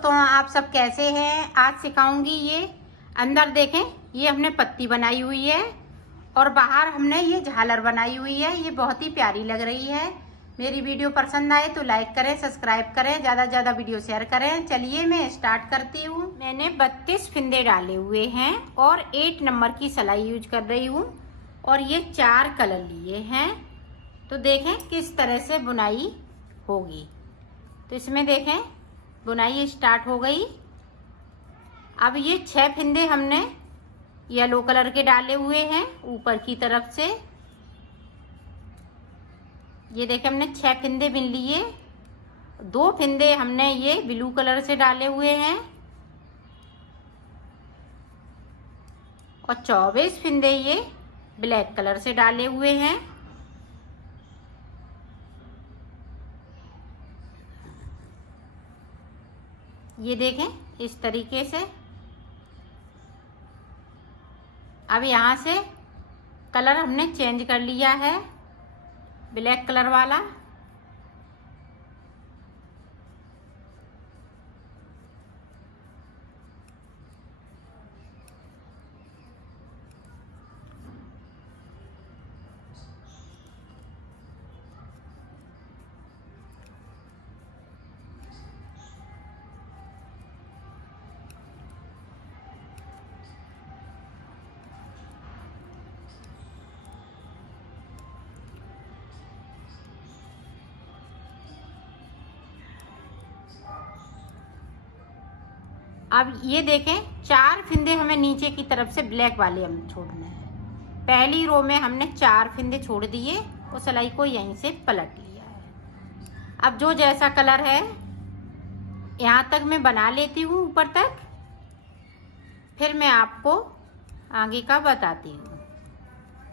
दोस्तों, आप सब कैसे हैं। आज सिखाऊंगी ये अंदर देखें, ये हमने पत्ती बनाई हुई है और बाहर हमने ये झालर बनाई हुई है। ये बहुत ही प्यारी लग रही है। मेरी वीडियो पसंद आए तो लाइक करें, सब्सक्राइब करें, ज़्यादा से ज़्यादा वीडियो शेयर करें। चलिए मैं स्टार्ट करती हूँ। मैंने 32 फिंदे डाले हुए हैं और 8 नंबर की सिलाई यूज कर रही हूँ और ये 4 कलर लिए हैं। तो देखें किस तरह से बुनाई होगी। तो इसमें देखें बुनाई स्टार्ट हो गई। अब ये 6 फिंदे हमने येलो कलर के डाले हुए हैं ऊपर की तरफ से। ये देखें हमने 6 फिंदे बिन लिए। 2 फिंदे हमने ये ब्लू कलर से डाले हुए हैं और 24 फिंदे ये ब्लैक कलर से डाले हुए हैं। ये देखें इस तरीके से। अब यहाँ से कलर हमने चेंज कर लिया है, ब्लैक कलर वाला। अब ये देखें 4 फिंदे हमें नीचे की तरफ से ब्लैक वाले हम छोड़ने हैं। पहली रो में हमने 4 फिंदे छोड़ दिए और सिलाई को यहीं से पलट लिया है। अब जो जैसा कलर है यहाँ तक मैं बना लेती हूँ ऊपर तक, फिर मैं आपको आगे का बताती हूँ।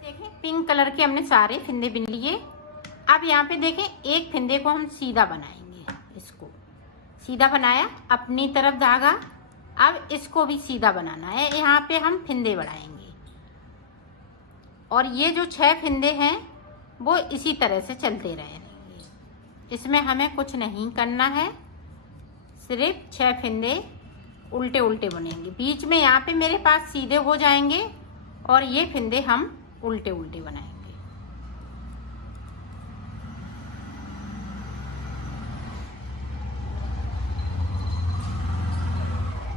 देखें पिंक कलर के हमने सारे फिंदे बिन लिए। अब यहाँ पे देखें एक फिंदे को हम सीधा बनाएंगे। इसको सीधा बनाया, अपनी तरफ धागा। अब इसको भी सीधा बनाना है। यहाँ पे हम फिंदे बढ़ाएंगे और ये जो 6 फिंदे हैं वो इसी तरह से चलते रहेंगे। इसमें हमें कुछ नहीं करना है, सिर्फ 6 फिंदे उल्टे उल्टे बनेंगे। बीच में यहाँ पे मेरे पास सीधे हो जाएंगे और ये फिंदे हम उल्टे उल्टे बनाएंगे।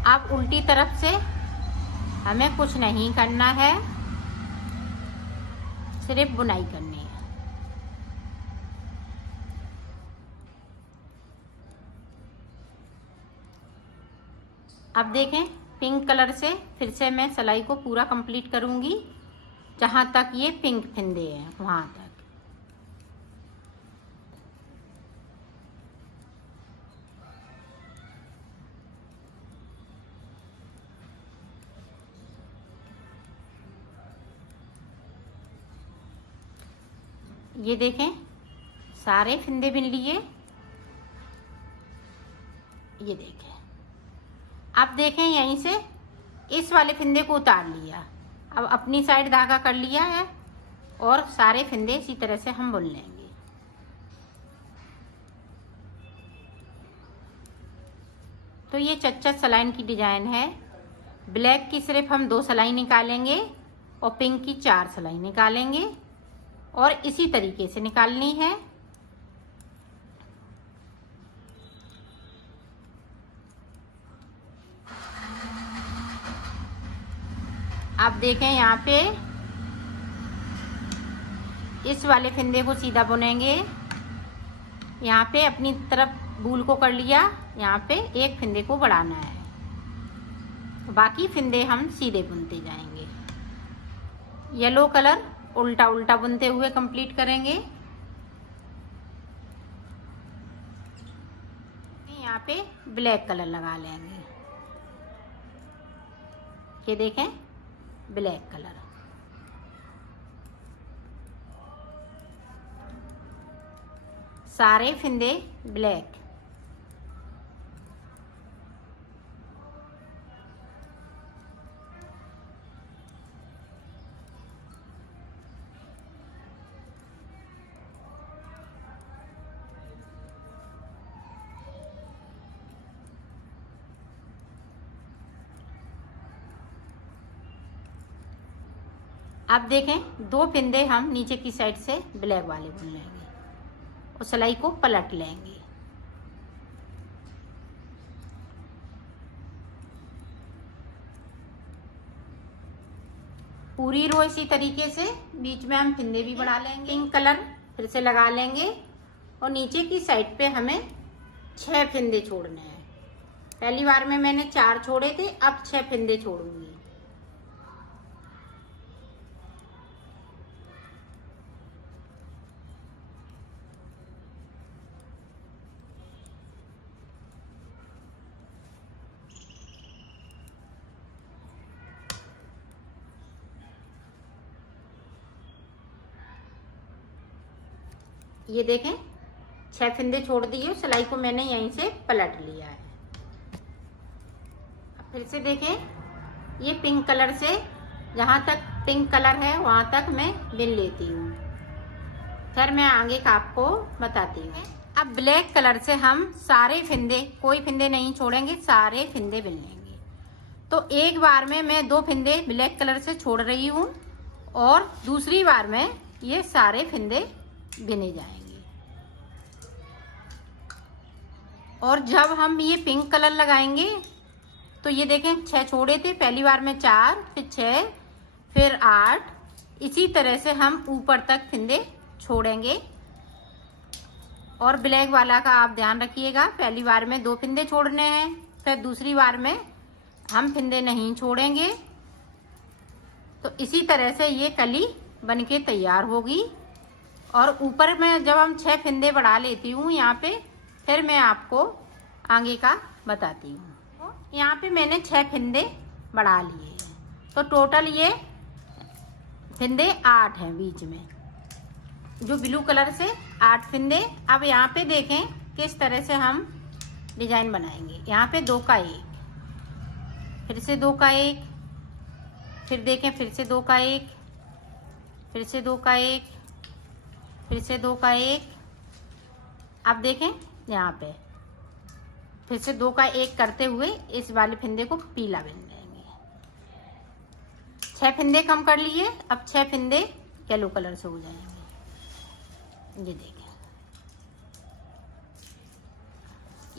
अब उल्टी तरफ से हमें कुछ नहीं करना है, सिर्फ बुनाई करनी है। अब देखें पिंक कलर से फिर से मैं सिलाई को पूरा कंप्लीट करूंगी। जहां तक ये पिंक फिंदे हैं वहां तक। ये देखें सारे फिंदे बिन लिए। ये देखें, अब देखें यहीं से इस वाले फिंदे को उतार लिया। अब अपनी साइड धागा कर लिया है और सारे फिंदे इसी तरह से हम बुन लेंगे। तो ये चच्चा सलाइन की डिजाइन है। ब्लैक की सिर्फ हम 2 सिलाई निकालेंगे और पिंक की 4 सिलाई निकालेंगे और इसी तरीके से निकालनी है। आप देखें यहाँ पे इस वाले फिंदे को सीधा बुनेंगे। यहाँ पे अपनी तरफ बूल को कर लिया, यहाँ पे एक फिंदे को बढ़ाना है। बाकी फिंदे हम सीधे बुनते जाएंगे। येलो कलर उल्टा उल्टा बुनते हुए कंप्लीट करेंगे। यहाँ पे ब्लैक कलर लगा लेंगे। ये देखें ब्लैक कलर। सारे फिंदे ब्लैक। अब देखें 2 फिंदे हम नीचे की साइड से ब्लैक वाले बुन लेंगे और सिलाई को पलट लेंगे। पूरी रो इसी तरीके से बीच में हम फिंदे भी बढ़ा लेंगे। पिंक कलर फिर से लगा लेंगे और नीचे की साइड पे हमें 6 फिंदे छोड़ने हैं। पहली बार में मैंने 4 छोड़े थे, अब 6 फिंदे छोड़ूंगी। ये देखें 6 फिंदे छोड़ दिए, सिलाई को मैंने यहीं से पलट लिया है। अब फिर से देखें ये पिंक कलर से जहाँ तक पिंक कलर है वहाँ तक मैं बिन लेती हूँ, फिर मैं आगे का आपको बताती हूँ। अब ब्लैक कलर से हम सारे फिंदे, कोई फिंदे नहीं छोड़ेंगे, सारे फिंदे बिन लेंगे। तो एक बार में मैं 2 फिंदे ब्लैक कलर से छोड़ रही हूँ और दूसरी बार में ये सारे फिंदे बिने जाएंगे। और जब हम ये पिंक कलर लगाएंगे तो ये देखें 6 छोड़े थे, पहली बार में 4, फिर 6, फिर 8, इसी तरह से हम ऊपर तक फिंदे छोड़ेंगे। और ब्लैक वाला का आप ध्यान रखिएगा, पहली बार में 2 फिंदे छोड़ने हैं, फिर दूसरी बार में हम फिंदे नहीं छोड़ेंगे। तो इसी तरह से ये कली बनके तैयार होगी। और ऊपर में जब हम 6 फिंदे बढ़ा लेती हूँ यहाँ पे, फिर मैं आपको आगे का बताती हूँ। यहाँ पे मैंने 6 फिंदे बढ़ा लिए हैं, तो टोटल ये फिंदे 8 हैं बीच में, जो ब्लू कलर से 8 फिंदे। अब यहाँ पे देखें किस तरह से हम डिजाइन बनाएंगे। यहाँ पे 2 का 1, फिर से 2 का 1, फिर देखें फिर से 2 का 1, फिर से 2 का 1, फिर से 2 का 1। अब देखें यहाँ पे फिर से 2 का 1 करते हुए इस वाले फिंदे को पीला बिन लेंगे। 6 फिंदे कम कर लिए, अब 6 फिंदे येलो कलर से हो जाएंगे।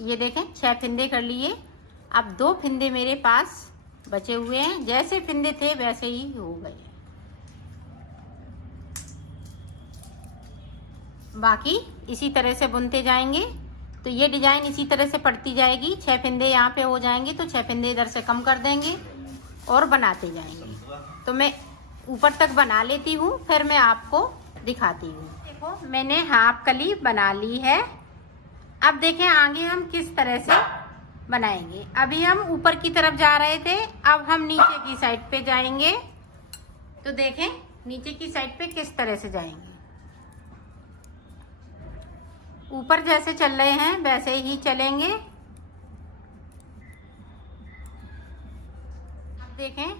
ये देखें 6 फिंदे कर लिए। अब 2 फिंदे मेरे पास बचे हुए हैं, जैसे फिंदे थे वैसे ही हो गए। बाकी इसी तरह से बुनते जाएंगे तो ये डिजाइन इसी तरह से पड़ती जाएगी। 6 फिंदे यहाँ पे हो जाएंगे तो 6 फिंदे इधर से कम कर देंगे और बनाते जाएंगे। तो मैं ऊपर तक बना लेती हूँ, फिर मैं आपको दिखाती हूँ। देखो मैंने हाफ कली बना ली है। अब देखें आगे हम किस तरह से बनाएंगे। अभी हम ऊपर की तरफ जा रहे थे, अब हम नीचे की साइड पे जाएंगे। तो देखें नीचे की साइड पे किस तरह से जाएंगे। ऊपर जैसे चल रहे हैं वैसे ही चलेंगे। अब देखें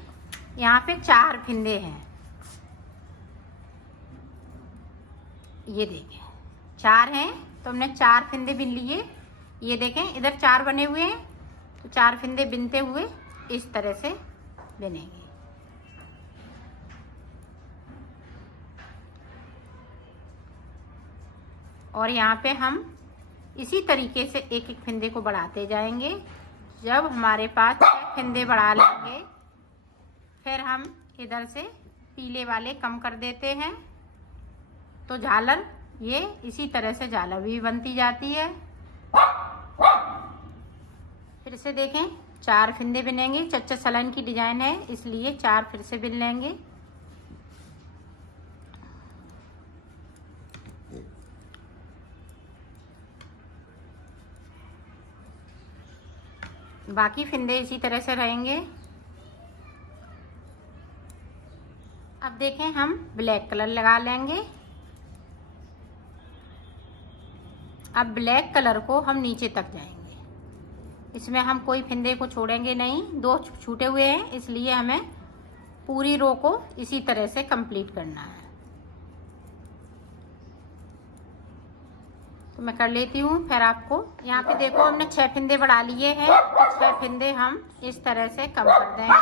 यहाँ पे 4 फिंदे हैं, ये देखें 4 हैं, तो हमने 4 फिंदे बिन लिए। ये देखें इधर 4 बने हुए हैं, तो 4 फिंदे बिनते हुए इस तरह से बिनेंगे। और यहाँ पे हम इसी तरीके से एक एक फिंदे को बढ़ाते जाएंगे। जब हमारे पास 6 फिंदे बढ़ा लेंगे, फिर हम इधर से पीले वाले कम कर देते हैं। तो झालर ये इसी तरह से झालर भी बनती जाती है। फिर से देखें 4 फिंदे बिनेंगे। चच्चा सलन की डिजाइन है इसलिए 4 फिर से बिन लेंगे। बाकी फिंदे इसी तरह से रहेंगे। अब देखें हम ब्लैक कलर लगा लेंगे। अब ब्लैक कलर को हम नीचे तक जाएंगे। इसमें हम कोई फिंदे को छोड़ेंगे नहीं, 2 छूटे हुए हैं इसलिए हमें पूरी रो को इसी तरह से कंप्लीट करना है। तो मैं कर लेती हूँ फिर आपको। यहाँ पे देखो हमने 6 फिंदे बढ़ा लिए हैं, तो 6 फिंदे हम इस तरह से कम कर देंगे।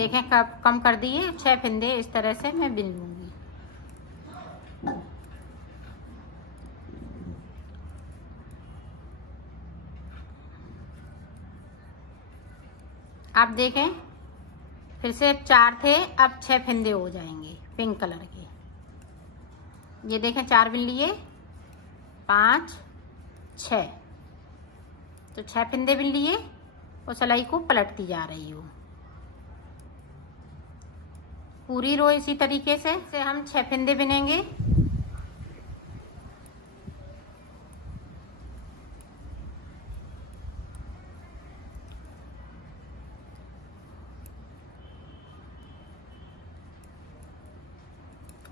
देखें कब कम कर दिए, 6 फंदे इस तरह से मैं बिन लूँगी। आप देखें फिर से 4 थे, अब 6 फंदे हो जाएंगे पिंक कलर के। ये देखें 4 बिन लिए, 5 6, तो 6 फंदे बिन लिए और सिलाई को पलटती जा रही हूँ। पूरी रो इसी तरीके से हम 6 फंदे बिनेंगे।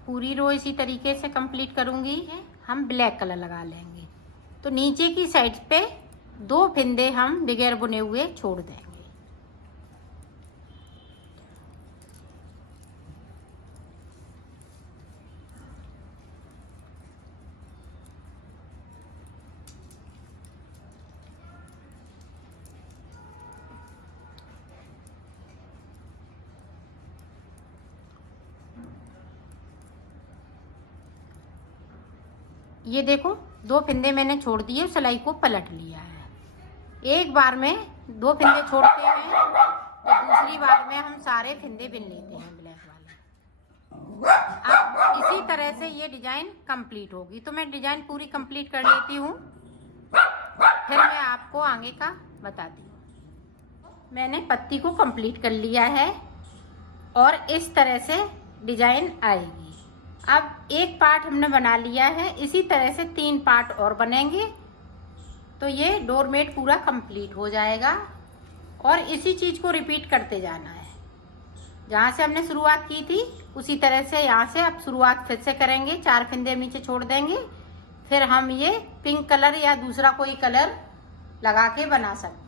पूरी रो इसी तरीके से कंप्लीट करूंगी। हम ब्लैक कलर लगा लेंगे, तो नीचे की साइड पे 2 फंदे हम बगैर बुने हुए छोड़ देंगे। ये देखो 2 फंदे मैंने छोड़ दिए, सिलाई को पलट लिया है। एक बार में 2 फंदे छोड़ते हैं तो दूसरी बार में हम सारे फंदे बिन लेते हैं ब्लैक वाले। अब इसी तरह से ये डिजाइन कंप्लीट होगी। तो मैं डिजाइन पूरी कंप्लीट कर लेती हूँ, फिर मैं आपको आगे का बताती हूँ। मैंने पत्ती को कंप्लीट कर लिया है और इस तरह से डिजाइन आएगी। अब एक पार्ट हमने बना लिया है, इसी तरह से 3 पार्ट और बनेंगे तो ये डोरमेट पूरा कंप्लीट हो जाएगा। और इसी चीज को रिपीट करते जाना है। जहाँ से हमने शुरुआत की थी उसी तरह से यहाँ से अब शुरुआत फिर से करेंगे। 4 फंदे नीचे छोड़ देंगे, फिर हम ये पिंक कलर या दूसरा कोई कलर लगा के बना सकते हैं।